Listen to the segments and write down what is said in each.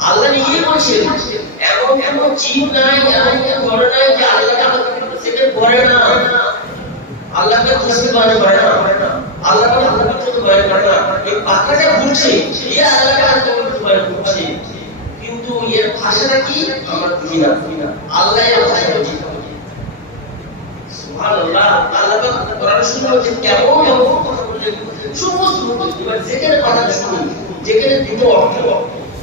আল্লাহ নিজেই বলছেন, এমন কোন জীব নাই, এমন কোন নাই যে আল্লাহকে সেটা করে না। আল্লাহকে খুশি মানে করে না আল্লাহকে করে না। ঘুরছে আল্লাহকে মানে ঘুরছে কিন্তু এর কি? বুঝি না। আল্লাহ এর ভাষা বুঝি আল্লাহ সমস্ত যেখানে কথা শুনি যেখানে দুটো অর্থ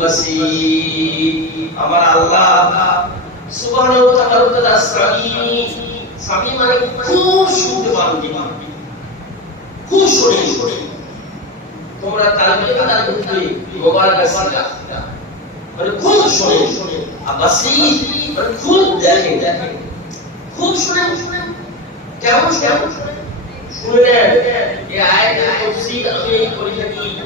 বাসীর আমার আল্লাহ সুবহানাহু ওয়া তাআলা সামি সামি মানে খুব শুনতে পান খুব শোনে তোমরা কালকে কালকে উঠবে মোবারক আসিকা মানে খুব শোনে আর বাসীর মানে খুব দেখে দেখে। খুব শুনে শুনে কেমন কেমন শুনে শুনে নেন এই আয়াতের তাফসীর আমি করে থাকি।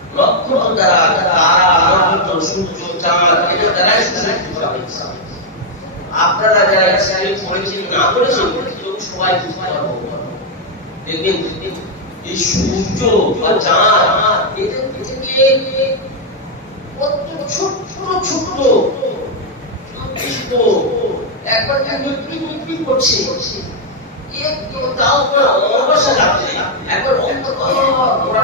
আপনারা যারা কত ছোট ছোট ছোট একবার মিটমি মিটমি করছে। একবার অন্তত ওরা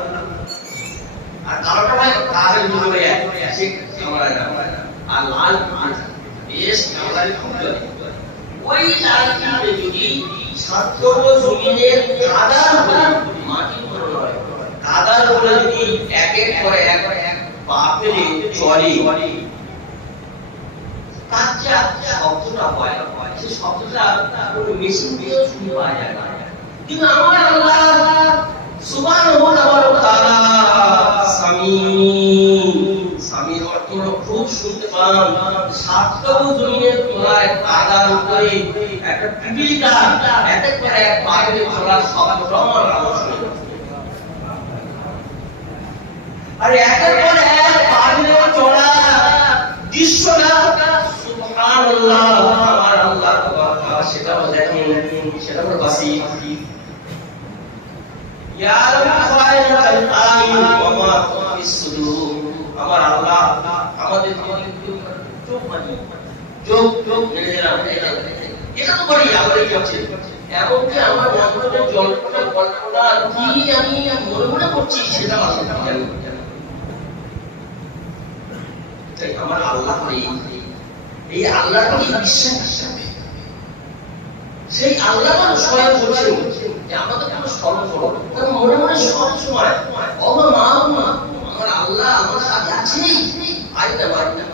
আর কালোটা ভিতরে সে কামড়ায় না আর লাল বেশ কামড়ালে খুব ওই লাল পিঁপড়ে যদি সাতকর্ম জমিনের কাদার উপরে নয় কাদার উপরে যদি এক এক করে এক এক পা চলে তার যা মেশিন কিন্তু আমার আল্লাহ সুবহানাহু ওয়া তাআলা সামি সামি অর্থ সেটাও দেখেন ওয়া মা তুফিস সুদূর আমার আল্লাহ মানে তো মনে মনে আল্লাহ এই। বিশ্বাস। সেই আল্লাহ আমাদের কোনো মনে মনে সব সময় অবা মা। আল্লাহ আমার সাথে আছেই আই না মারি না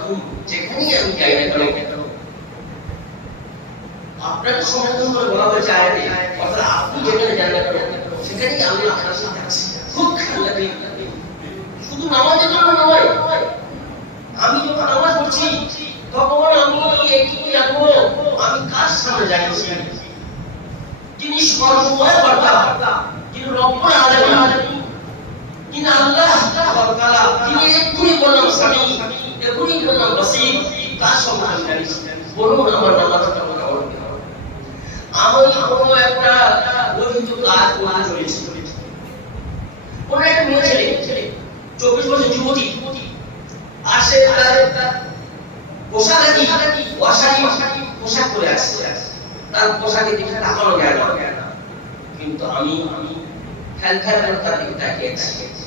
যেখানেই আমি যাই না কেন? আপনাকে সমর্থন করে বলা হয়েছে আয়াতে, অর্থাৎ আপনি যেখানে যান না কেন, সেখানেই আল্লাহ আপনার সাথে আছে। খুব খেয়াল রাখবেন। শুধু নামাজের জন্য নয়, আমি যখন নামাজ পড়ছি, তখন আমি এইটুকু জানব আমি কার সামনে যাচ্ছি যিনি সর্বময় কর্তা যিনি রব্বুল আলামিন যিনি আল্লাহ এক্ষুনি বললাম স্বামী, এক্ষুনি বললাম বসির তার জানিস। বলুন, আমার নামাজটা আমি কোনো একটা অভিযুক্ত কাজ করতে চলেছি। কোনো একটা মেয়ে ছেলে, চব্বিশ বছর যুবতী, আসে তার পোশাক কি ওয়াশাকি পোশাক পরে আসছে তার পোশাকে দেখে তাকানো যায় না। কিন্তু আমি আমি, খেল করে তার দিকে তাকিয়ে আছি।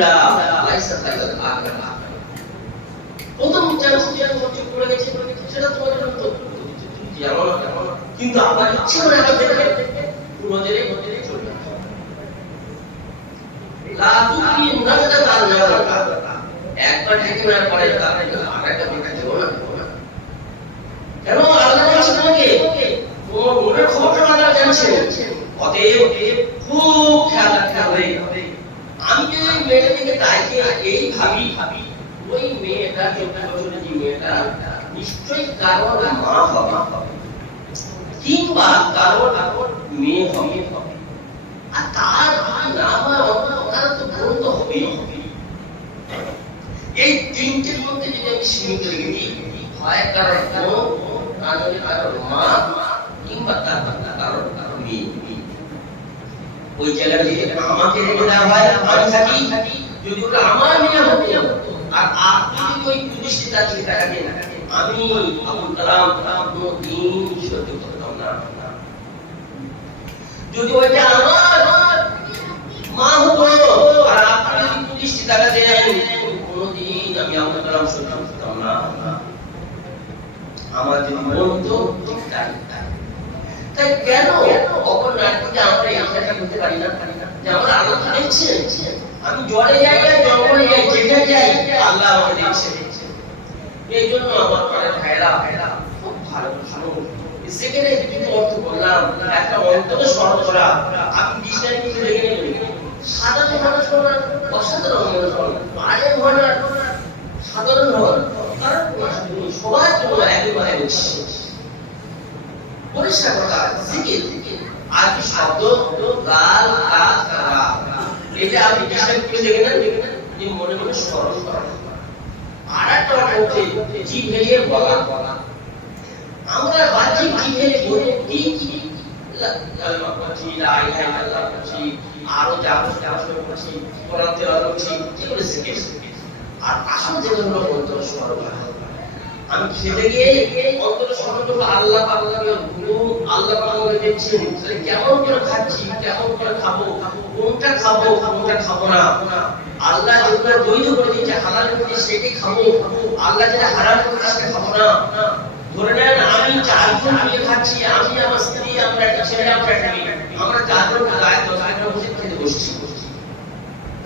লাকা উলা লাইসা লাকা আখরা প্রথম চান্স দিয়ে তোমার পড়ে গেছে সেটা তোমার জন্য তো জানো না জানো না। কিন্তু আমার ইচ্ছে করে আগে দেখে পুরোদেরই মধ্যে চলে লা তুকি নাজদা তার একবার থেকে না পরে তার আরেকটা দেখা দেবো না কেন? আল্লাহ বলছে তোমাকে? তোমার মনের খবরটা আল্লাহ জানছে অতএব খুব খেয়াল রাখতে হবে। যে ওই মেয়েটা থেকে এই ভাবি ভাবি। ওই মেয়েটা, চোদ্দ বছরের যে মেয়েটা, নিশ্চয়ই কারোর মা হবে। কিংবা কারোর কারোর মেয়ে হবে। আর তার নাম হয় ওনার তো বোন তো হবেই। হবে এই তিনটের মধ্যে যদি আমি সীমিত রেখে দিই হয় কারোর বোন না কারোর মা, কিংবা তার কারোর কারোর ওই জায়গাটা আমাকে রেখে দেওয়া হয় আমি থাকি। যদি ওটা আমার মেয়ে হতো, আর আপনি ওই প্রতিষ্ঠিত আছে টাকা দিয়ে আমি আবুল কালাম, কোনো দিন সহ্য করতাম না। যদি ওইটা আমার মা হতো আর আপনি যদি প্রতিষ্ঠিত টাকা দেন কোনোদিন আমি আবুল কালাম সহ্য করতাম না আমার যদি মন হতো ঠিক তাই তাই কেন অপর নারীকে আমরা এই আশাটা করতে পারি না যে আমরা আল্লাহ দেখছেন আমি জলে যাই আর জঙ্গলে যাই যেখানে যাই আল্লাহ আমাকে দেখছে এই জন্য আমার পাড়ার ভাইরা খুব ভালো ভালো সেখানে কিন্তু অর্থ করলাম একটা অন্তরে স্মরণ করা আপনি ডিকশনারি কিন্তু লেগে নেবেন সাধারণ মানুষ হওয়ার অসাধারণ মানুষ আরে হওয়ার সাধারণ হওয়ার কারণ সবার জন্য একেবারে উৎসাহ পরিষ্কার কথা জিকির আর কি শব্দ লাল কাজ এটা আপনি ডিকশনারি করে দেখেন না যে মনে মনে স্মরণ করা আর একটা হচ্ছে জি ফেলিয়ে বলা বলা আমরা বাহ্যিক জিভে বলে কি কি লা ইলাহা ইল্লাল্লাহ আরও আর যেগুলো অন্তর স্মরণ আমি খেতে গিয়ে অন্তর স্মরণ করব, আল্লাহ আল্লাহ তাহলে কেমন করে খাচ্ছি, কেমন করে খাব, কোনটা খাব কোনটা খাব না? আল্লাহ করে দিচ্ছে করে খাব। আল্লাহ যেটা করে সেটা খাব না। ধরে নেন, আমি চারজন মিলে খাচ্ছি, আমি আমার স্ত্রী, আমরা একটা ছেলে, আমরা একটা আমরা চারজন টাকা বসে খেতে বসছি তো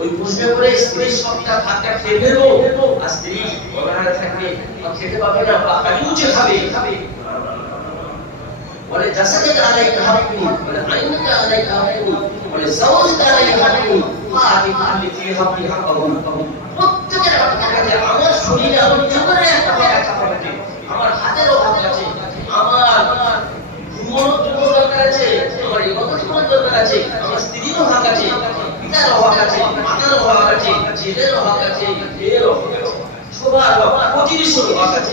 ওই প্রশ্ন করে স্ত্রীর সবটা ভাতটা খেয়ে ফেলব আর স্ত্রী থাকবে খেতে পাবে না। বা উঠে খাবে খাবে বলে জাসাদিক আলাইকা হাক্কুন বলে আইনুকা আলাইকা হাক্কুন বলে জাওজুকা আলাইকা হাক্কুন ফাআতি কুল্লি ফি হাক্কি হাক্কাহু প্রত্যেকের হক আমার শরীরে আমার জীবনে একটা হক আছে আমার হাতেরও হক আছে, আমার ঘুমানোর জন্য দরকার আছে, আমার ইবাদত করার দরকার আছে, আমার স্ত্রীরও হক আছে, পিতারও হক আছে, মাতারও হক আছে ছেলেরও হক আছে, মেয়েরও হক আছে, সবার প্রতিবেশীর হক আছে।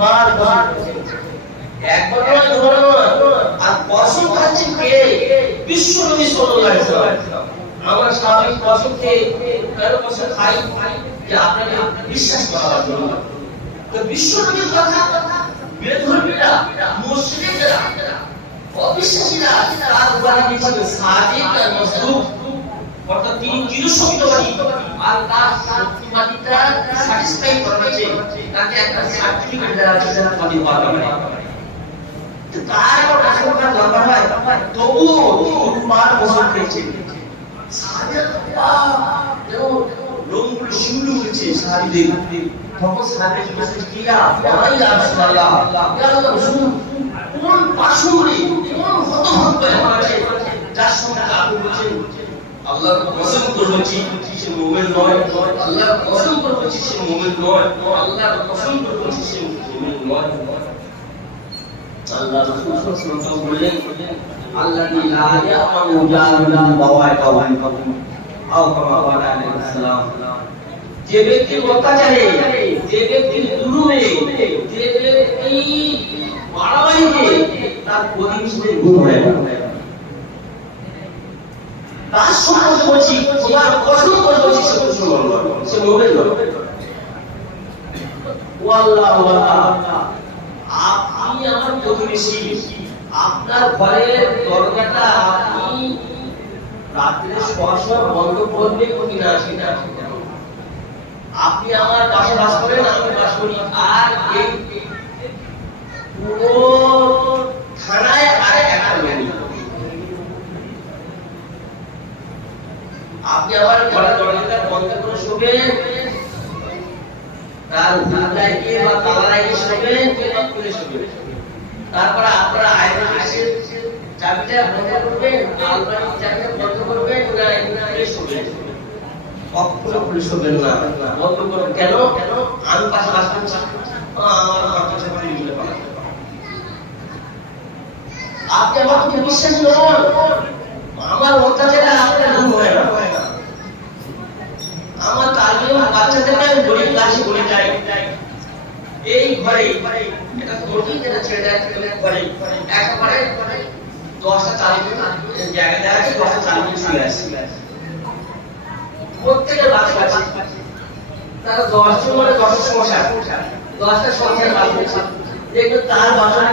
বার একবার নয় দুবার আর কসম খাচ্ছেন কে? বিশ্ব নবী সাল্লাল্লাহু আলাইহি ওয়াসাল্লাম আমার স্বামী কসম খেয়ে কেন কসম খাই, যে আপনাকে বিশ্বাস করার জন্য। তো বিশ্ব নবীর কথা বেধর্মীরা মুসলিমরা, অবিশ্বাসীরা, তার উপাধি দিয়েছিল সাদিক আর মজদুক অর্থাৎ তিনি চিরসত্যবাদী আর তার সত্যবাদিতা স্যাটিসফাই করেছে তাকে একটা সার্টিফিকেট দেওয়া আছে সত্যবাদী হওয়ার ব্যাপারে তার আবার আশঙ্কা দরকার হয় তবু উন্মাদ বসন পেয়েছে কোন যার সঙ্গে আল্লাহর কসম করে সে মুমিন নয়। আল্লাহর কসম করে সে মুমিন নয়। আল্লাহর কসম করে সে মুমিন নয়। আল্লাহ রাসূল সাল্লাল্লাহু আলাইহি বললেন আল্লাযী লা ইয়ামানু জারুন বাওয়াইকাহু আও কামা ক্বালা আলাইহিস সালাম। যে ব্যক্তি অত্যাচারে যে ব্যক্তি জুলুমে যে ব্যক্তি মারামারিতে তার প্রতিবেশীদের গুণ হয় তার সম্পর্কে বলছি, তোমার কসম করে বলছি, সে মুসলমান নয় সে মুমিন নয় ও আল্লাহ আপনি আমার প্রতিবেশী। আপনার ঘরের দরজাটা আপনি রাত্রে শোয়ার সময় বন্ধ করবে কিনা সেটা আপনি আমার পাশে বাস করেন করি আর এই পুরো থানায় আর একটা নেই আপনি আবার ঘরের দরজাটা বন্ধ করে শোবেন তার ঢাকায় গিয়ে বা তালায় গিয়ে শোবেন কিংবা খুলে শোবেন তারপরে আপনারা আয়না এসে চাবিটা বন্ধ করবেন আলমারির চাবিটা বন্ধ করবেন না খুলে শোবেন কখনো খুলে শোবেন না। বন্ধ করবেন। কেন? কেন? আমি পাশে বাস আমার মিলে পালাতে আপনি আমার প্রতি বিশ্বাস নন আমার অত্যাচারে আপনার হয় না বাচ্চাদেরকে আমি তারা দশজন তার বাসনে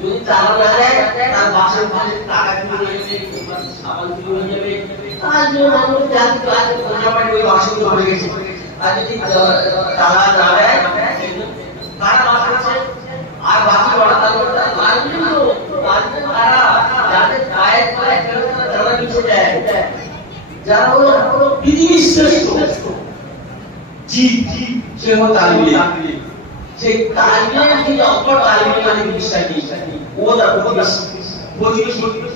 যদি তালা না দেয় তার বাসন যাবে তার জন্য মানুষ জাতি তো আজ মোটামুটি ওই বাসনগুলো পড়ে গেছে আর যদি তালা না দেয় তারা বাসন আছে আর বাকি বড় তালা মারবেন তো মারবেন তারা যাদের গায়ে গায়ে তারা নিচে দেয় যারা হলো হলো পৃথিবীর শ্রেষ্ঠ জি জি সে হলো তালিম সেই তালিমের যে অপর তালিমের মানে বিশ্বাসী ও তার প্রতিবেশী প্রতিবেশী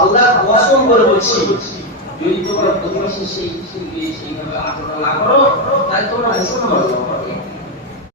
আল্লাহ কসম করে বলছি, যদি তোমরা প্রতিবেশী সেই সেইভাবে আচরণ না করো, তাহলে তোমরা মুসলমান